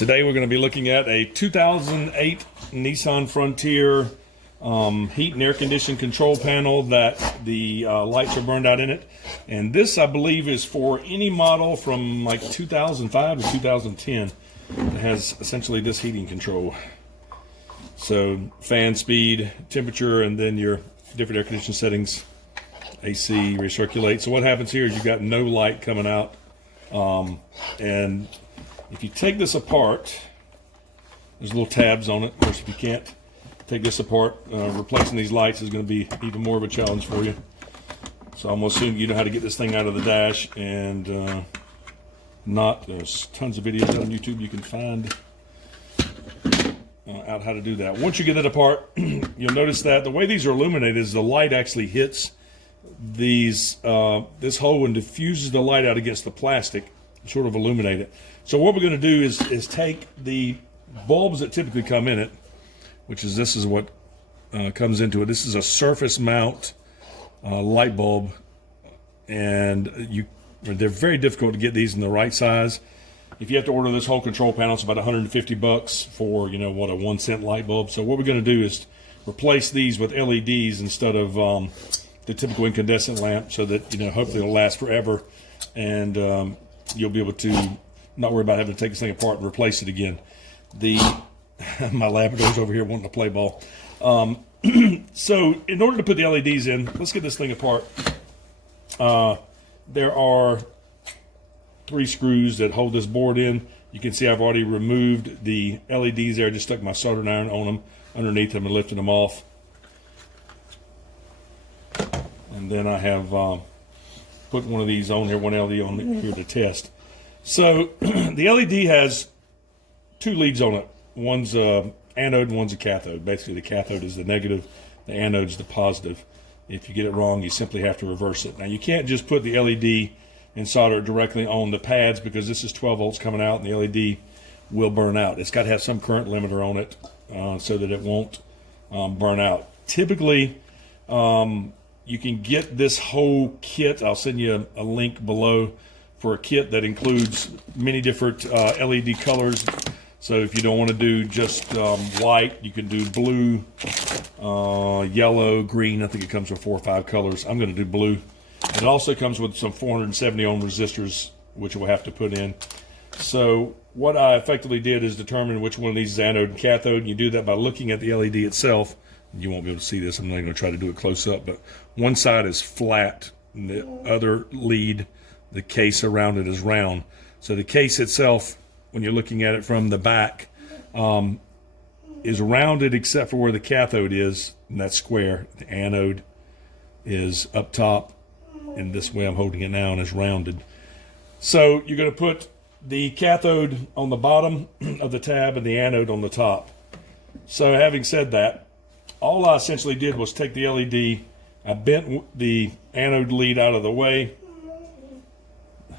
Today we're going to be looking at a 2008 Nissan Frontier heat and air conditioning control panel that the lights are burned out in it. And this, I believe, is for any model from like 2005 to 2010 that has essentially this heating control. So fan speed, temperature, and then your different air conditioning settings, AC, recirculate. So what happens here is you've got no light coming out. And if you take this apart, there's little tabs on it. Of course, if you can't take this apart, replacing these lights is going to be even more of a challenge for you. So I'm going to assume you know how to get this thing out of the dash, and there's tons of videos on YouTube you can find out how to do that. Once you get it apart, you'll notice that the way these are illuminated is the light actually hits these this hole and diffuses the light out against the plastic, sort of illuminate it. So what we're going to do is take the bulbs that typically come in it, which is this is what comes into it. This is a surface mount light bulb, and they're very difficult to get these in the right size. If you have to order this whole control panel, it's about $150 for, you know, what, a 1 cent light bulb. So what we're going to do is replace these with LEDs instead of the typical incandescent lamp, so that, you know, hopefully it'll last forever, and you'll be able to not worry about having to take this thing apart and replace it again. My Labrador's over here wanting to play ball. So in order to put the LEDs in, let's get this thing apart. There are 3 screws that hold this board in. You can see I've already removed the LEDs there. I just stuck my soldering iron on them, underneath them, and lifted them off. And then I have put one of these on here, one LED on here to test. So the LED has 2 leads on it. One's a anode and one's a cathode. Basically, the cathode is the negative, the anode is the positive. If you get it wrong, you simply have to reverse it. Now, you can't just put the LED and solder it directly on the pads, because this is 12 volts coming out and the LED will burn out. It's got to have some current limiter on it so that it won't burn out. Typically, you can get this whole kit. I'll send you a link below for a kit that includes many different LED colors. So if you don't want to do just white, you can do blue, yellow, green. I think it comes with 4 or 5 colors. I'm going to do blue. It also comes with some 470 ohm resistors, which we'll have to put in. So what I effectively did is determine which one of these is anode and cathode. You do that by looking at the LED itself. You won't be able to see this. I'm not going to try to do it close up, but one side is flat, and the other lead, the case around it, is round. So the case itself, when you're looking at it from the back, is rounded except for where the cathode is, and that's square. The anode is up top, and this way I'm holding it now, and is rounded. So you're going to put the cathode on the bottom of the tab and the anode on the top. So having said that, all I essentially did was take the LED, I bent the anode lead out of the way.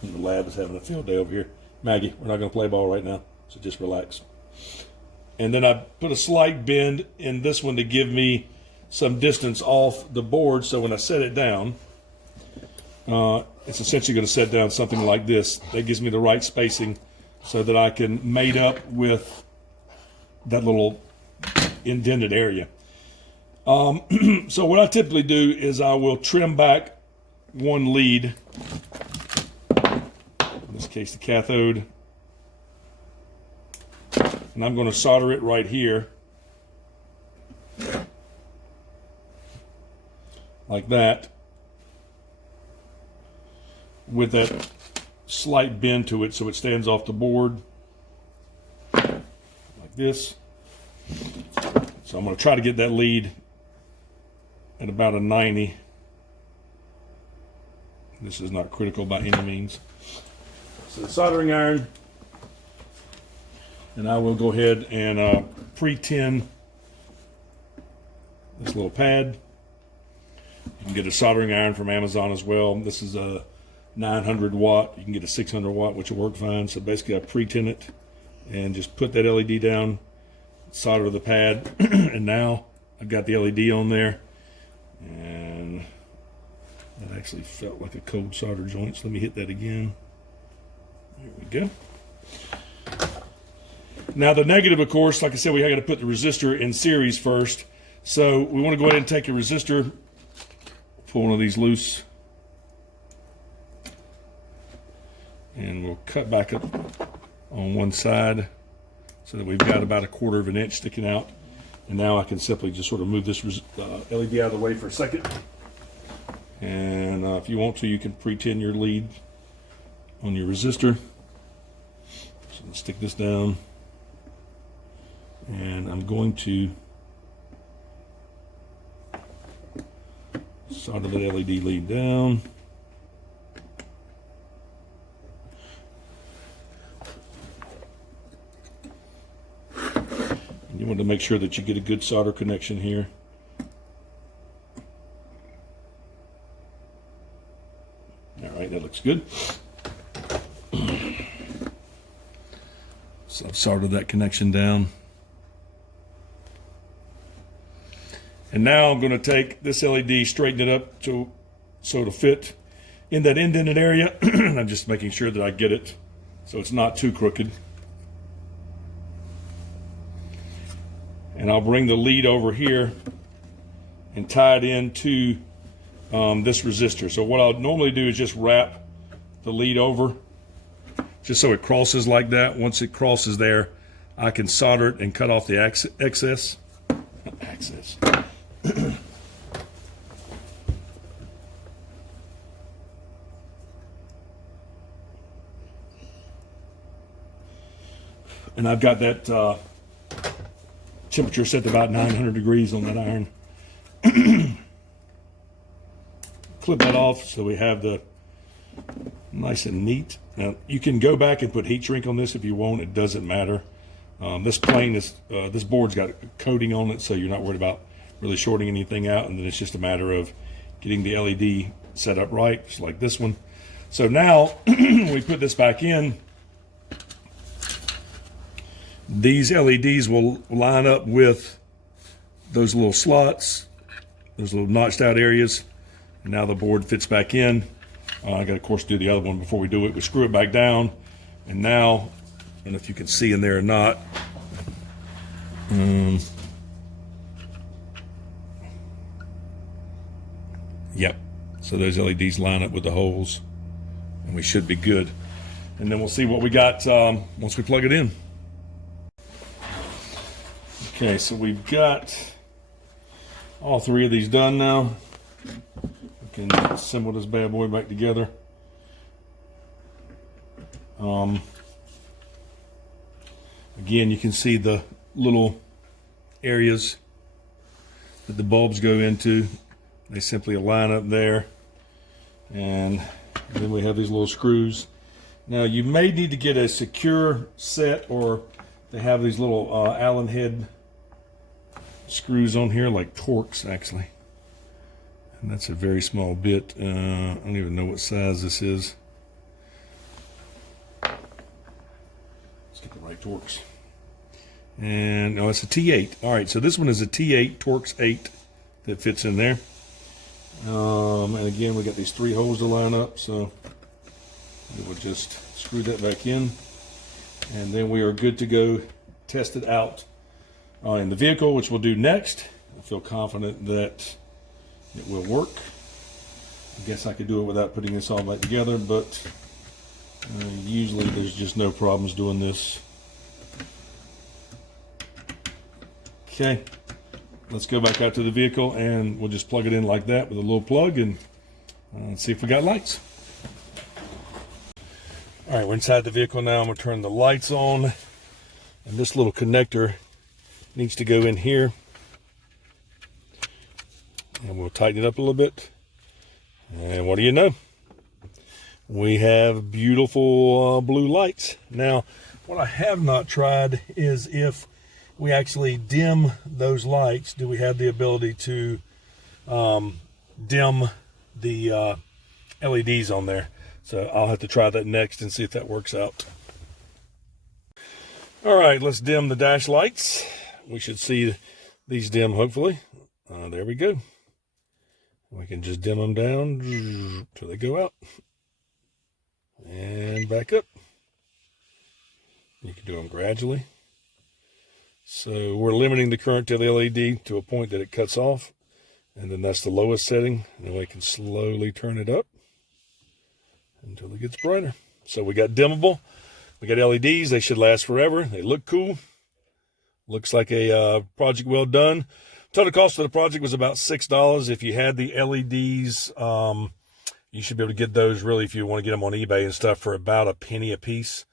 The lab is having a field day over here. Maggie, we're not going to play ball right now, so just relax. And then I put a slight bend in this one to give me some distance off the board, so when I set it down, it's essentially going to set down something like this. That gives me the right spacing so that I can mate up with that little indented area. So what I typically do is I will trim back one lead, in this case the cathode, and I'm going to solder it right here, like that, with that slight bend to it so it stands off the board, like this. So I'm going to try to get that lead at about a 90. This is not critical by any means. So the soldering iron, and I will go ahead and pre-tin this little pad. You can get a soldering iron from Amazon as well. This is a 900 watt. You can get a 600 watt, which will work fine. So basically I pre-tin it and just put that LED down, solder the pad, and now I've got the LED on there. And that actually felt like a cold solder joint, so let me hit that again. There we go. Now the negative, of course, like I said, we got to put the resistor in series first. So we want to go ahead and take a resistor, pull one of these loose, and we'll cut back up on one side so that we've got about 1/4 of an inch sticking out. And now I can simply just sort of move this LED out of the way for a second. And if you want to, you can pretend your lead on your resistor. So let's stick this down. And I'm going to solder the LED lead down. And you want to make sure that you get a good solder connection here. All right, that looks good. So I've soldered that connection down. And now I'm going to take this LED, straighten it up so it'll fit in that indented area. I'm just making sure that I get it so it's not too crooked. And I'll bring the lead over here and tie it into this resistor. So what I'll normally do is just wrap the lead over just so it crosses like that. Once it crosses there, I can solder it and cut off the excess. And I've got that temperature set to about 900 degrees on that iron. Clip that off so we have the nice and neat. Now you can go back and put heat shrink on this if you want. It doesn't matter. This plane is this board's got a coating on it, so you're not worried about really shorting anything out. And then it's just a matter of getting the LED set up right, just like this one. So now when we put this back in, these LEDs will line up with those little slots, those little notched out areas. And now the board fits back in. I got to, of course, do the other one before we do it. We screw it back down. And now, I don't know if you can see in there or not. Yep. So those LEDs line up with the holes. And we should be good. And then we'll see what we got once we plug it in. Okay, so we've got all 3 of these done now. We can assemble this bad boy back together. Again, you can see the little areas that the bulbs go into. They simply line up there. And then we have these little screws. Now, you may need to get a secure set, or they have these little Allen head screws on here, like Torx actually, and that's a very small bit. I don't even know what size this is. Let's get the right Torx. And no, it's a T8. All right, so this one is a T8 Torx 8 that fits in there. And again, we got these 3 holes to line up, so we'll just screw that back in, and then we are good to go. Test it out in the vehicle, which we'll do next. I feel confident that it will work. I guess I could do it without putting this all back together, but usually there's just no problems doing this. Okay, let's go back out to the vehicle and we'll just plug it in like that with a little plug, and see if we got lights. All right, we're inside the vehicle now. I'm gonna turn the lights on, and this little connector needs to go in here, and we'll tighten it up a little bit. And what do you know? We have beautiful blue lights. Now, what I have not tried is if we actually dim those lights, do we have the ability to dim the LEDs on there? So I'll have to try that next and see if that works out. All right, let's dim the dash lights. We should see these dim, hopefully. There we go. We can just dim them down till they go out. And back up. You can do them gradually. So we're limiting the current to the LED to a point that it cuts off. And then that's the lowest setting. And then we can slowly turn it up until it gets brighter. So we got dimmable. We got LEDs. They should last forever. They look cool. Looks like a project well done. Total cost for the project was about $6. If you had the LEDs, you should be able to get those, really, if you want to get them on eBay and stuff, for about a penny a piece.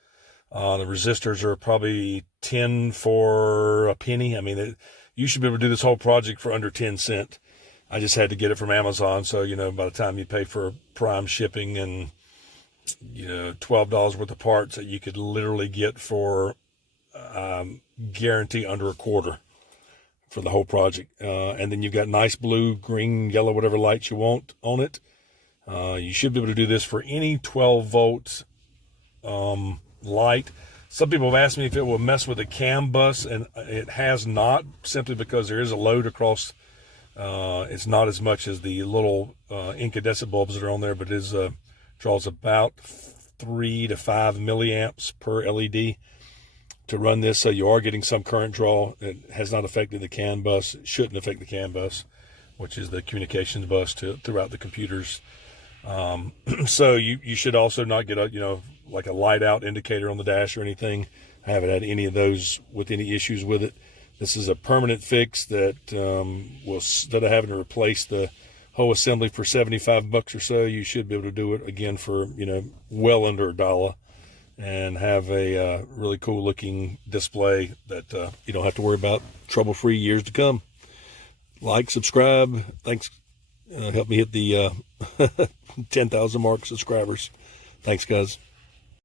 The resistors are probably 10 for a penny. I mean, you should be able to do this whole project for under 10 cents. I just had to get it from Amazon. So, you know, by the time you pay for prime shipping and, you know, $12 worth of parts that you could literally get for guarantee under a quarter for the whole project. And then you've got nice blue, green, yellow, whatever lights you want on it. You should be able to do this for any 12 volt light. Some people have asked me if it will mess with the CAN bus, and it has not, simply because there is a load across. It's not as much as the little incandescent bulbs that are on there, but it is draws about 3 to 5 milliamps per LED to run this. So you are getting some current draw. It has not affected the CAN bus. It shouldn't affect the CAN bus, which is the communications bus throughout the computers. So you should also not get like a light out indicator on the dash or anything. I haven't had any of those with any issues with it. This is a permanent fix that will, instead of having to replace the whole assembly for $75 or so, you should be able to do it again for, you know, well under $1, and have a really cool looking display that you don't have to worry about, trouble-free years to come. Like, subscribe. Thanks. Help me hit the 10,000 mark subscribers. Thanks, guys.